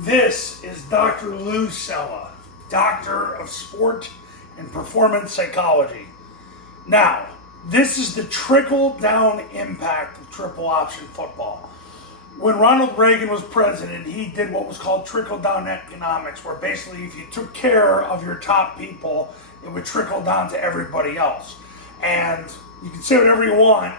This is Dr. Lou Cella, Doctor of Sport and Performance Psychology. Now, this is the trickle-down impact of triple option football. When Ronald Reagan was president, he did what was called trickle-down economics, where basically if you took care of your top people, it would trickle down to everybody else. And you can say whatever you want.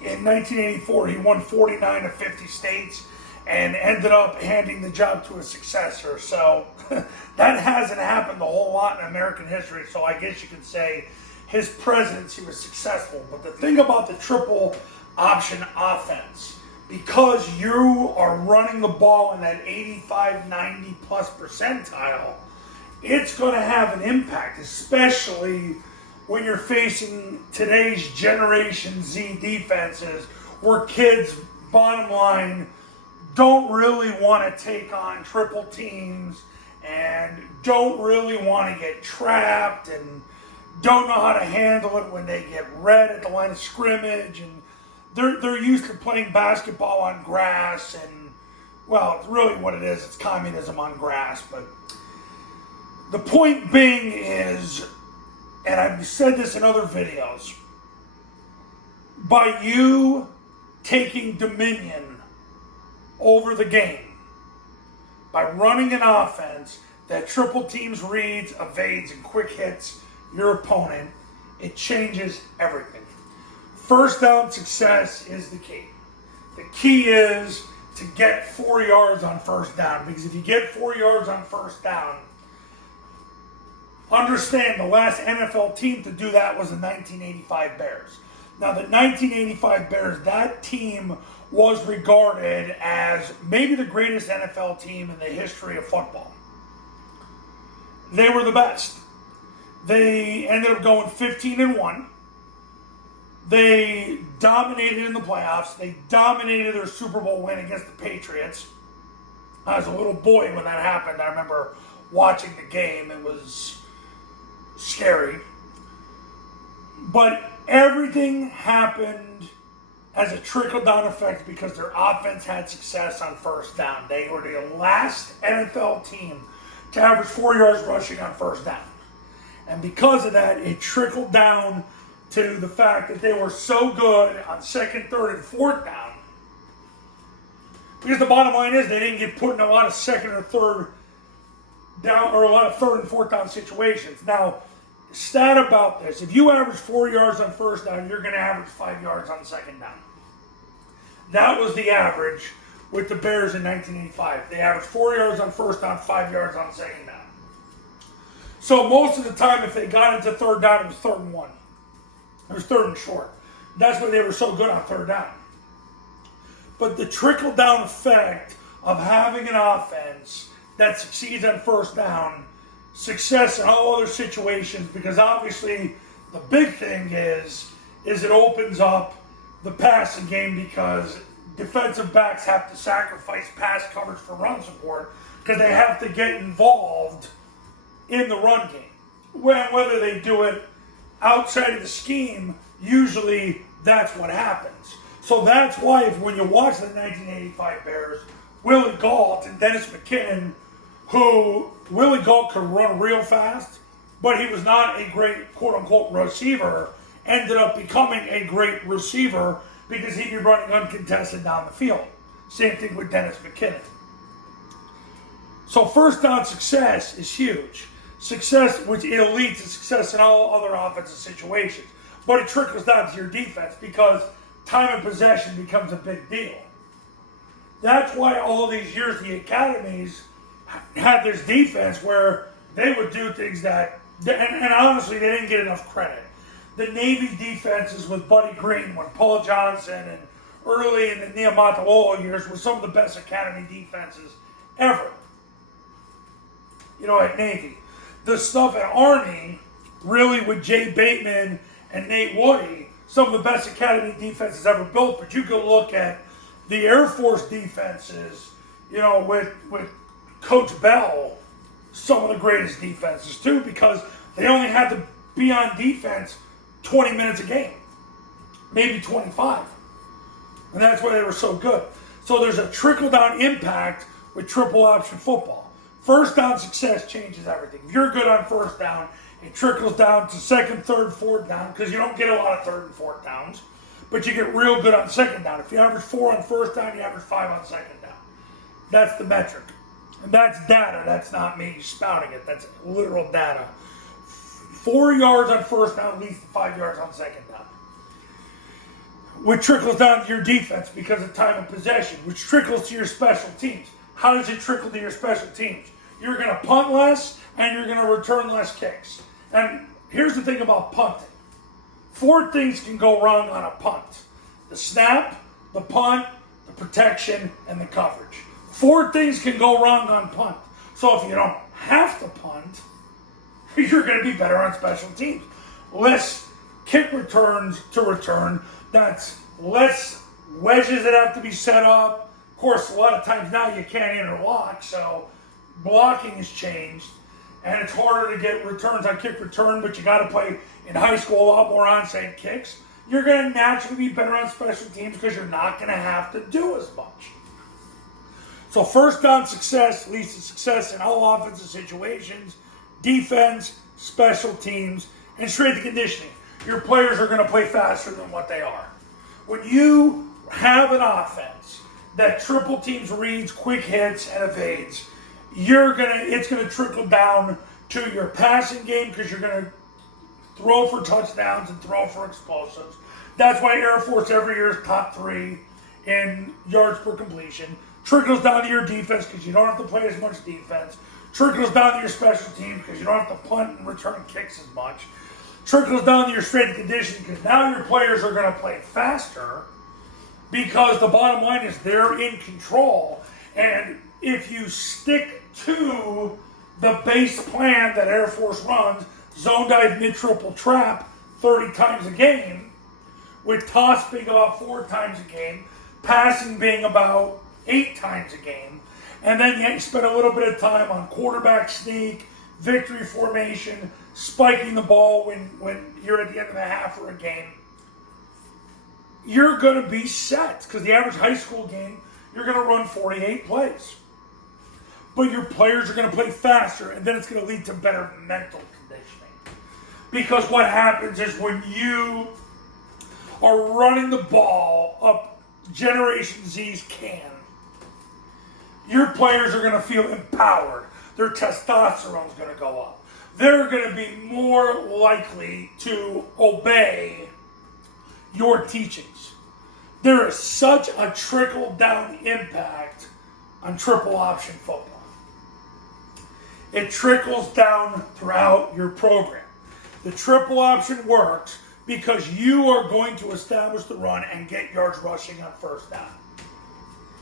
In 1984, he won 49 of 50 states and ended up handing the job to a successor. So that hasn't happened a whole lot in American history. So I guess you could say his presidency was successful. But the thing about the triple option offense, because you are running the ball in that 85, 90 plus percentile, it's going to have an impact, especially when you're facing today's Generation Z defenses, where kids, bottom line, don't really want to take on triple teams and don't really want to get trapped and don't know how to handle it when they get red at the line of scrimmage, and they're used to playing basketball on grass, and well, it's really what it is, it's communism on grass. But the point being is, and I've said this in other videos, by you taking dominion over the game, by running an offense that triple teams, reads, evades, and quick hits your opponent, it changes everything. First down success is the key. The key is to get 4 yards on first down, because if you get 4 yards on first down, understand the last NFL team to do that was the 1985 Bears. Now, the 1985 Bears, that team was regarded as maybe the greatest NFL team in the history of football. They were the best. They ended up going 15-1. They dominated in the playoffs. They dominated their Super Bowl win against the Patriots. I was a little boy when that happened. I remember watching the game. It was scary. But everything happened as a trickle-down effect because their offense had success on first down. They were the last NFL team to average 4 yards rushing on first down. And because of that, it trickled down to the fact that they were so good on second, third, and fourth down. Because the bottom line is they didn't get put in a lot of second or third down, or a lot of third and fourth down situations. Now, stat about this: if you average 4 yards on first down, you're going to average 5 yards on second down. That was the average with the Bears in 1985. They averaged 4 yards on first down, 5 yards on second down. So most of the time, if they got into third down, it was 3rd and 1. It was 3rd and short. That's why they were so good on third down. But the trickle-down effect of having an offense that succeeds on first down, success in all other situations, because obviously the big thing is it opens up the passing game, because defensive backs have to sacrifice pass coverage for run support because they have to get involved in the run game. Whether they do it outside of the scheme, usually that's what happens. So that's why when you watch the 1985 Bears, Willie Gault and Dennis McKinnon, who Willie Gault could run real fast, but he was not a great quote-unquote receiver, ended up becoming a great receiver because he'd be running uncontested down the field. Same thing with Dennis McKinnon. So first down success is huge. Success, which it'll lead to success in all other offensive situations. But it trickles down to your defense because time of possession becomes a big deal. That's why all these years the academies had this defense where they would do things that, and honestly, they didn't get enough credit. The Navy defenses with Buddy Green, when Paul Johnson, and early in the Niumatalolo years were some of the best academy defenses ever. At Navy. The stuff at Army, really with Jay Bateman and Nate Woody, some of the best academy defenses ever built. But you can look at the Air Force defenses, with Coach Bell, some of the greatest defenses too, because they only had to be on defense 20 minutes a game, maybe 25. And that's why they were so good. So there's a trickle-down impact with triple option football. First down success changes everything. If you're good on first down, it trickles down to second, third, fourth down, because you don't get a lot of third and fourth downs, but you get real good on second down. If you average 4 on first down, you average 5 on second down. That's the metric. And that's data. That's not me spouting it. That's literal data. 4 yards on first down leads to 5 yards on second down. Which trickles down to your defense because of time of possession, which trickles to your special teams. How does it trickle to your special teams? You're going to punt less and you're going to return less kicks. And here's the thing about punting. 4 things can go wrong on a punt. The snap, the punt, the protection, and the coverage. 4 things can go wrong on punt. So if you don't have to punt, you're going to be better on special teams. Less kick returns to return. That's less wedges that have to be set up. Of course, a lot of times now you can't interlock, so blocking has changed. And it's harder to get returns on kick return, but you got to play in high school a lot more onside kicks. You're going to naturally be better on special teams because you're not going to have to do as much. So first down success leads to success in all offensive situations, defense, special teams, and strength and conditioning. Your players are going to play faster than what they are. When you have an offense that triple teams reads, quick hits, and evades, it's going to trickle down to your passing game because you're going to throw for touchdowns and throw for explosives. That's why Air Force every year is top 3 in yards per completion. Trickles down to your defense because you don't have to play as much defense. Trickles down to your special team because you don't have to punt and return kicks as much. Trickles down to your strength and conditioning because now your players are going to play faster because the bottom line is they're in control. And if you stick to the base plan that Air Force runs, zone dive, mid-triple trap 30 times a game, with toss being about 4 times a game, passing being about 8 times a game, and then you spend a little bit of time on quarterback sneak, victory formation, spiking the ball when you're at the end of the half or a game, you're going to be set. Because the average high school game, you're going to run 48 plays. But your players are going to play faster, and then it's going to lead to better mental conditioning. Because what happens is when you are running the ball up Generation Z's can, your players are going to feel empowered. Their testosterone is going to go up. They're going to be more likely to obey your teachings. There is such a trickle-down impact on triple option football. It trickles down throughout your program. The triple option works because you are going to establish the run and get yards rushing on first down.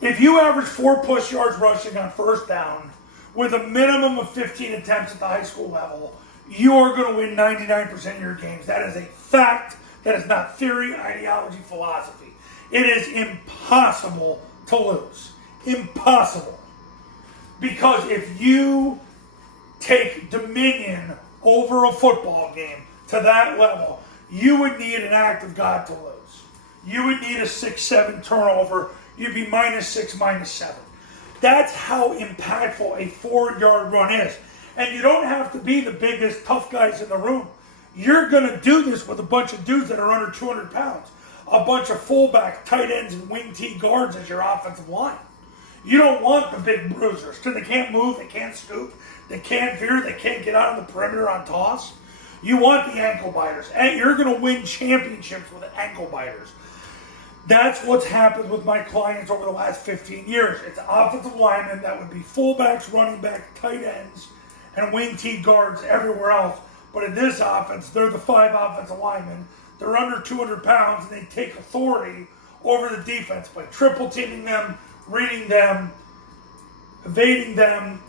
If you average 4+ yards rushing on first down with a minimum of 15 attempts at the high school level, you are going to win 99% of your games. That is a fact. That is not theory, ideology, philosophy. It is impossible to lose. Impossible. Because if you take dominion over a football game to that level, you would need an act of God to lose. You would need a 6-7 turnover. You'd be -6, -7. That's how impactful a 4-yard run is. And you don't have to be the biggest, tough guys in the room. You're going to do this with a bunch of dudes that are under 200 pounds. A bunch of fullback, tight ends, and wing T guards as your offensive line. You don't want the big bruisers because they can't move, they can't scoop, they can't veer, they can't get out of the perimeter on toss. You want the ankle biters. And you're going to win championships with ankle biters. That's what's happened with my clients over the last 15 years. It's offensive linemen that would be fullbacks, running backs, tight ends, and wing T guards everywhere else. But in this offense, they're the 5 offensive linemen. They're under 200 pounds, and they take authority over the defense by triple teaming them, reading them, evading them,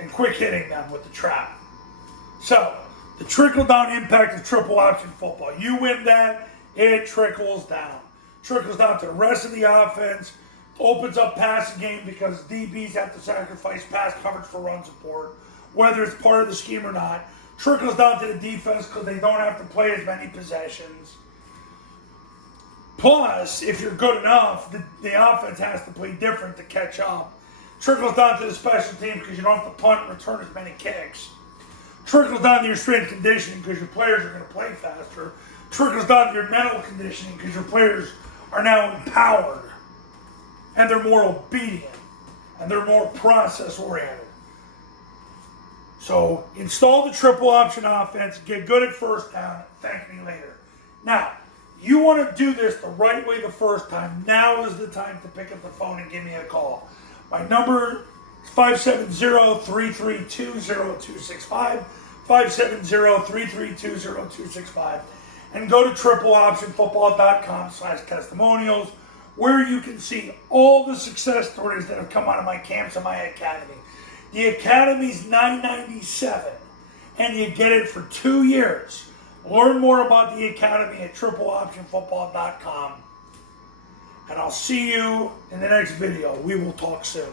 and quick hitting them with the trap. So, the trickle-down impact of triple option football. You win that, it trickles down. Trickles down to the rest of the offense, opens up passing game because DBs have to sacrifice pass coverage for run support, whether it's part of the scheme or not. Trickles down to the defense because they don't have to play as many possessions. Plus, if you're good enough, the offense has to play different to catch up. Trickles down to the special team because you don't have to punt and return as many kicks. Trickles down to your strength conditioning because your players are going to play faster. Trickles down to your mental conditioning because your players are now empowered and they're more obedient and they're more process oriented. So install the triple option offense, get good at first down, thank me later. Now, you want to do this the right way the first time. Now is the time to pick up the phone and give me a call. My number is 570-332-0265, 570-332-0265, and go to tripleoptionfootball.com/testimonials, where you can see all the success stories that have come out of my camps and my academy. The academy's $997, and you get it for 2 years. Learn more about the academy at tripleoptionfootball.com, and I'll see you in the next video. We will talk soon.